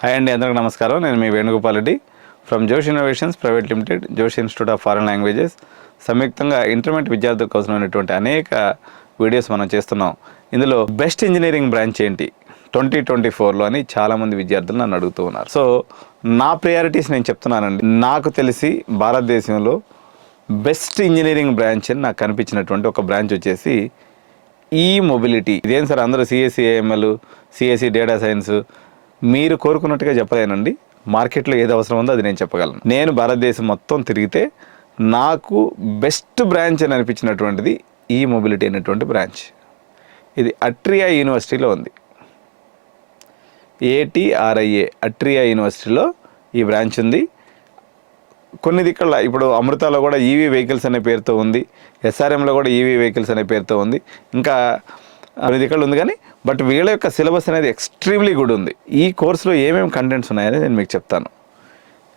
Hi అండి, అందరికీ నమస్కారం. నేను మీ వేణుగోపాల్ రెడ్డి ఫ్రమ్ జోష్ ఇన్నోవేషన్స్ ప్రైవేట్ లిమిటెడ్, జోష్ ఇన్స్టిట్యూట్ ఆఫ్ ఫారెన్ లాంగ్వేజెస్. సంయుక్తంగా ఇంటర్మీడియట్ విద్యార్థుల కోసమైనటువంటి అనేక వీడియోస్ మనం చేస్తున్నాం. ఇందులో బెస్ట్ ఇంజనీరింగ్ బ్రాంచ్ ఏంటి 2024లో అని చాలామంది విద్యార్థులు నన్ను అడుగుతూ ఉన్నారు. సో నా ప్రయారిటీస్ నేను చెప్తున్నానండి. నాకు తెలిసి భారతదేశంలో బెస్ట్ ఇంజనీరింగ్ బ్రాంచ్ అని నాకు కనిపించినటువంటి ఒక బ్రాంచ్ వచ్చేసి ఈ మొబిలిటీ. ఇదేం సార్, అందరూ CSC AML, CSC data science మీరు కోరుకున్నట్టుగా చెప్పలేనండి. మార్కెట్లో ఏది అవసరం ఉందో అది నేను చెప్పగలను. నేను భారతదేశం మొత్తం తిరిగితే నాకు బెస్ట్ బ్రాంచ్ అని అనిపించినటువంటిది ఈ మొబిలిటీ అనేటువంటి బ్రాంచ్. ఇది అట్రియా యూనివర్సిటీలో ఉంది. ATRIA అట్రియా యూనివర్సిటీలో ఈ బ్రాంచ్ ఉంది. కొన్ని దిక్కల ఇప్పుడు అమృతాలో కూడా ఈవీ వెహికల్స్ అనే పేరుతో ఉంది, SRMలో కూడా ఈవీ వెహికల్స్ అనే పేరుతో ఉంది, ఇంకా కొన్ని దిక్కలు ఉంది. కానీ బట్ వీళ్ళ యొక్క సిలబస్ అనేది ఎక్స్ట్రీమ్లీ గుడ్ ఉంది. ఈ కోర్సులో ఏమేమి కంటెంట్స్ ఉన్నాయని నేను మీకు చెప్తాను.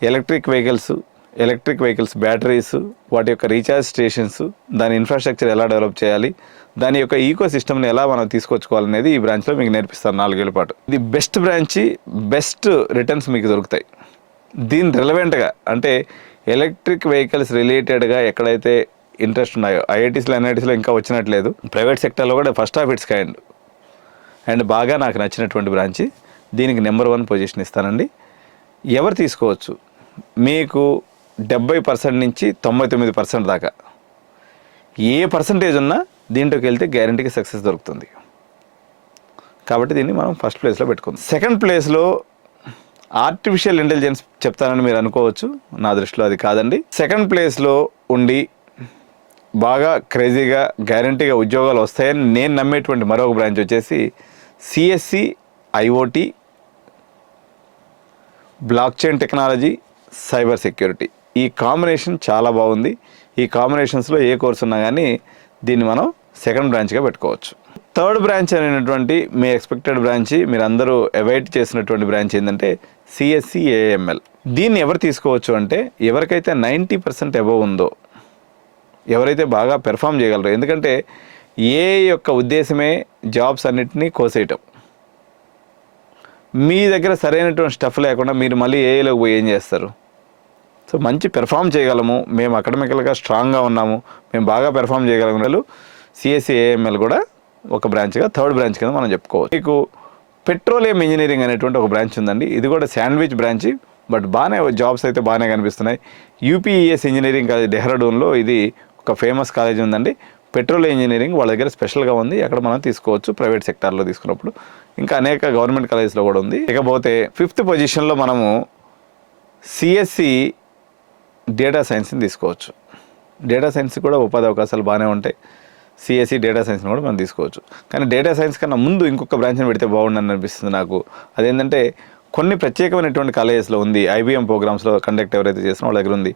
ఎలక్ట్రిక్ వెహికల్స్ బ్యాటరీస్, వాటి యొక్క రీఛార్జ్ స్టేషన్స్, దాని ఇన్ఫ్రాస్ట్రక్చర్ ఎలా డెవలప్ చేయాలి, దాని యొక్క ఈకో సిస్టమ్ని ఎలా మనం తీసుకొచ్చుకోవాలనేది ఈ బ్రాంచ్లో మీకు నేర్పిస్తాను 4 ఏళ్ళ పాటు. ఇది బెస్ట్ బ్రాంచ్, బెస్ట్ రిటర్న్స్ మీకు దొరుకుతాయి. దీని రిలవెంట్గా అంటే ఎలక్ట్రిక్ వెహికల్స్ రిలేటెడ్గా ఎక్కడైతే ఇంట్రెస్ట్ ఉన్నాయో, ఐఐటీస్లో ఎన్ఐటీస్లో ఇంకా వచ్చినట్లేదు, ప్రైవేట్ సెక్టర్లో కూడా first of it's kind and బాగా నాకు నచ్చినటువంటి బ్రాంచ్. దీనికి నెంబర్ 1 పొజిషన్ ఇస్తానండి. ఎవరు తీసుకోవచ్చు, మీకు 70% నుంచి 99% దాకా ఏ పర్సంటేజ్ ఉన్నా దీంట్లోకి వెళ్తే గ్యారంటీకి సక్సెస్ దొరుకుతుంది. కాబట్టి దీన్ని మనం ఫస్ట్ ప్లేస్లో పెట్టుకుందాం. సెకండ్ ప్లేస్లో ఆర్టిఫిషియల్ ఇంటెలిజెన్స్ చెప్తానని మీరు అనుకోవచ్చు. నా దృష్టిలో అది కాదండి. సెకండ్ ప్లేస్లో ఉండి బాగా క్రేజీగా గ్యారంటీగా ఉద్యోగాలు వస్తాయని నేను నమ్మేటువంటి మరొక బ్రాంచ్ వచ్చేసి CSC IoT, blockchain technology, cyber security. ఈ కాంబినేషన్ చాలా బాగుంది. ఈ కాంబినేషన్స్లో ఏ కోర్స్ ఉన్నా కానీ దీన్ని మనం సెకండ్ బ్రాంచ్గా పెట్టుకోవచ్చు. థర్డ్ బ్రాంచ్ అనేటువంటి మీ ఎక్స్పెక్టెడ్ బ్రాంచ్, మీరు అందరూ అవాయిడ్ చేసినటువంటి బ్రాంచ్ ఏంటంటే సిఎస్సి AML. దీన్ని ఎవరు తీసుకోవచ్చు అంటే ఎవరికైతే 90% అబవ్ ఉందో, ఎవరైతే బాగా పెర్ఫామ్ చేయగలరో. ఎందుకంటే ఏ యొక్క ఉద్దేశమే జాబ్స్ అన్నిటినీ కోసేయటం. మీ దగ్గర సరైనటువంటి స్టఫ్ లేకుండా మీరు మళ్ళీ ఏలోకి పోయి ఏం చేస్తారు? సో మంచి పెర్ఫామ్ చేయగలము, మేము అకాడమికల్గా స్ట్రాంగ్గా ఉన్నాము, మేము బాగా పెర్ఫామ్ చేయగలము. సిఎస్సి AML కూడా ఒక బ్రాంచ్గా, థర్డ్ బ్రాంచ్ కింద మనం చెప్పుకోవచ్చు. మీకు పెట్రోలియం ఇంజనీరింగ్ అనేటువంటి ఒక బ్రాంచ్ ఉందండి. ఇది కూడా శాండ్విచ్ బ్రాంచ్, బట్ బాగానే జాబ్స్ అయితే బాగానే కనిపిస్తున్నాయి. UPES ఇంజనీరింగ్ కాలేజ్ డెహ్రాడూన్లో ఇది ఒక ఫేమస్ కాలేజ్ ఉందండి. పెట్రోలియం ఇంజనీరింగ్ వాళ్ళ దగ్గర స్పెషల్గా ఉంది. అక్కడ మనం తీసుకోవచ్చు ప్రైవేట్ సెక్టార్లో తీసుకున్నప్పుడు. ఇంకా అనేక గవర్నమెంట్ కాలేజ్లో కూడా ఉంది. ఇకపోతే 5th పొజిషన్లో మనము సిఎస్సి డేటా సైన్స్ని తీసుకోవచ్చు. డేటా సైన్స్ కూడా ఉపాధి అవకాశాలు బాగానే ఉంటాయి. సిఎస్సి డేటా సైన్స్ని కూడా మనం తీసుకోవచ్చు. కానీ డేటా సైన్స్ కన్నా ముందు ఇంకొక బ్రాంచ్ని పెడితే బాగుండని అనిపిస్తుంది నాకు. అదేంటంటే కొన్ని ప్రత్యేకమైనటువంటి కాలేజెస్లో ఉంది. IBM ప్రోగ్రామ్స్లో కండక్ట్ ఎవరైతే చేసినా వాళ్ళ దగ్గర ఉంది.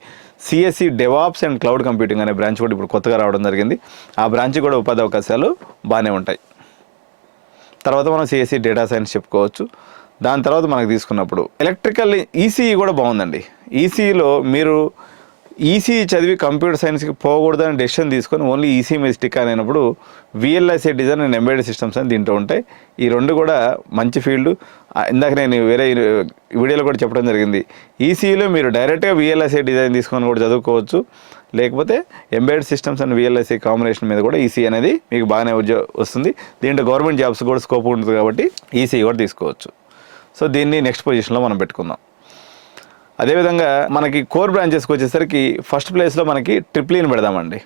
CSC DevOps and cloud computing అనే బ్రాంచ్ కూడా ఇప్పుడు కొత్తగా రావడం జరిగింది. ఆ బ్రాంచ్ కూడా ఉపాధి అవకాశాలు బాగానే ఉంటాయి. తర్వాత మనం సిఎస్సి డేటా సైన్స్ చెప్పుకోవచ్చు. దాని తర్వాత మనకు తీసుకున్నప్పుడు ఎలక్ట్రికల్ ఈసీఈ కూడా బాగుందండి. ఈసీఈలో మీరు ఈసీఈ చదివి కంప్యూటర్ సైన్స్కి పోకూడదని డెసిషన్ తీసుకొని ఓన్లీ ఈసీ మీద స్టిక్ అయినప్పుడు VLSI design and embedded systems అని దీంట్లో ఉంటాయి. ఈ రెండు కూడా మంచి ఫీల్డ్. ఇందాక నేను వేరే వీడియోలో కూడా చెప్పడం జరిగింది. ఈసీఈలో మీరు డైరెక్ట్గా VLSI డిజైన్ తీసుకొని కూడా చదువుకోవచ్చు, లేకపోతే embedded systems and VLSI combination మీద కూడా ఈసీ అనేది మీకు బాగానే వస్తుంది. దీంట్లో గవర్నమెంట్ జాబ్స్ కూడా స్కోప్ ఉంటుంది కాబట్టి ఈసీ కూడా తీసుకోవచ్చు. సో దీన్ని నెక్స్ట్ పొజిషన్లో మనం పెట్టుకుందాం. అదేవిధంగా మనకి కోర్ బ్రాంచెస్కి వచ్చేసరికి ఫస్ట్ ప్లేస్లో మనకి ట్రిప్లీని పెడదామండి.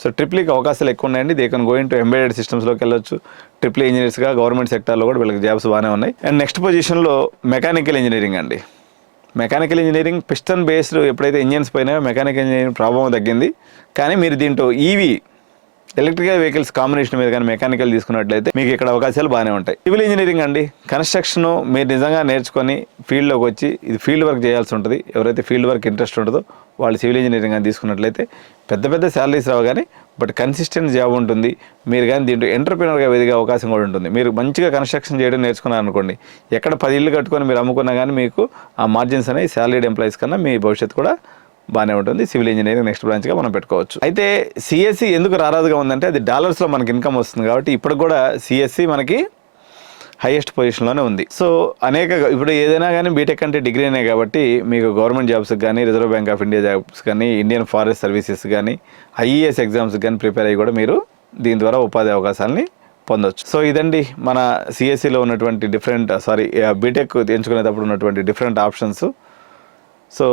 సో ట్రిప్లీకి అవకాశాలు ఎక్కువ ఉన్నాయండి. They can go into embedded సిస్టమ్స్లోకి వెళ్ళొచ్చు. ట్రిప్లీ ఇంజనీర్స్గా గవర్నమెంట్ సెక్టార్లో కూడా వీళ్ళకి జాబ్స్ బాగానే ఉన్నాయి. అండ్ నెక్స్ట్ పొజిషన్లో మెకానికల్ ఇంజనీరింగ్ అండి. మెకానికల్ ఇంజనీరింగ్ పిస్టన్ బేస్డ్ ఎప్పుడైతే ఇంజన్స్ పైన మెకానికల్ ఇంజనీరింగ్ ప్రభావం తగ్గింది. కానీ మీరు దీంట్లో ఈవీ ఎలక్ట్రికల్ వెహికల్స్ కాంబినేషన్ మీద కానీ మెకానికల్ తీసుకున్నట్లయితే మీకు ఇక్కడ అవకాశాలు బాగానే ఉంటాయి. సివిల్ ఇంజనీరింగ్ అండి, కన్స్ట్రక్షన్ మీరు నిజంగా నేర్చుకొని ఫీల్డ్లోకి వచ్చి ఇది ఫీల్డ్ వర్క్ చేయాల్సి ఉంటుంది. ఎవరైతే ఫీల్డ్ వర్క్ ఇంట్రెస్ట్ ఉంటుందో వాళ్ళు సివిల్ ఇంజనీరింగ్ అని తీసుకున్నట్లయితే పెద్ద శాలరీస్ రావు కానీ బట్ కన్సిస్టెంట్ జాబ్ ఉంటుంది. మీరు కానీ దీంట్లో ఎంటర్ప్రీనర్గా ఎదిగే అవకాశం కూడా ఉంటుంది. మీరు మంచిగా కన్స్ట్రక్షన్ చేయడం నేర్చుకున్నారనుకోండి, ఎక్కడ 10 ఇళ్ళు కట్టుకొని మీరు అమ్ముకున్నా కానీ మీకు ఆ మార్జిన్స్ అనేవి శాలరీడ్ ఎంప్లాయీస్ కన్నా మీ భవిష్యత్తు కూడా బాగానే ఉంటుంది. సివిల్ ఇంజనీరింగ్ నెక్స్ట్ బ్రాంచ్గా మనం పెట్టుకోవచ్చు. అయితే సిఎస్సి ఎందుకు రారాదుగా ఉందంటే అది డాలర్స్లో మనకి ఇన్కమ్ వస్తుంది కాబట్టి ఇప్పుడు కూడా సిఎస్సి మనకి హైయెస్ట్ పొజిషన్లోనే ఉంది. సో ఇప్పుడు ఏదైనా కానీ బీటెక్ అంటే డిగ్రీనే కాబట్టి మీకు గవర్నమెంట్ జాబ్స్కి కానీ, reserve bank of India jobs కానీ, ఇండియన్ ఫారెస్ట్ సర్వీసెస్ కానీ, ఐఏఎస్ ఎగ్జామ్స్కి కానీ ప్రిపేర్ అయ్యి కూడా మీరు దీని ద్వారా ఉపాధి అవకాశాలని పొందొచ్చు. సో ఇదండి మన సిఎస్సిలో ఉన్నటువంటి బీటెక్ ఎంచుకునేటప్పుడు ఉన్నటువంటి డిఫరెంట్ ఆప్షన్స్. సో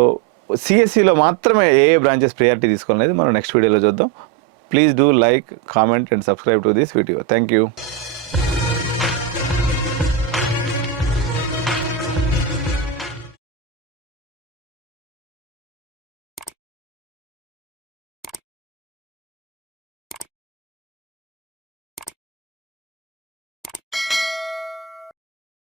సిఎస్సిలో మాత్రమే ఏ బ్రాంచెస్ ప్రియారిటీ తీసుకోవాలనేది మనం నెక్స్ట్ వీడియోలో చూద్దాం. Please do like, comment and subscribe to this video. Thank you.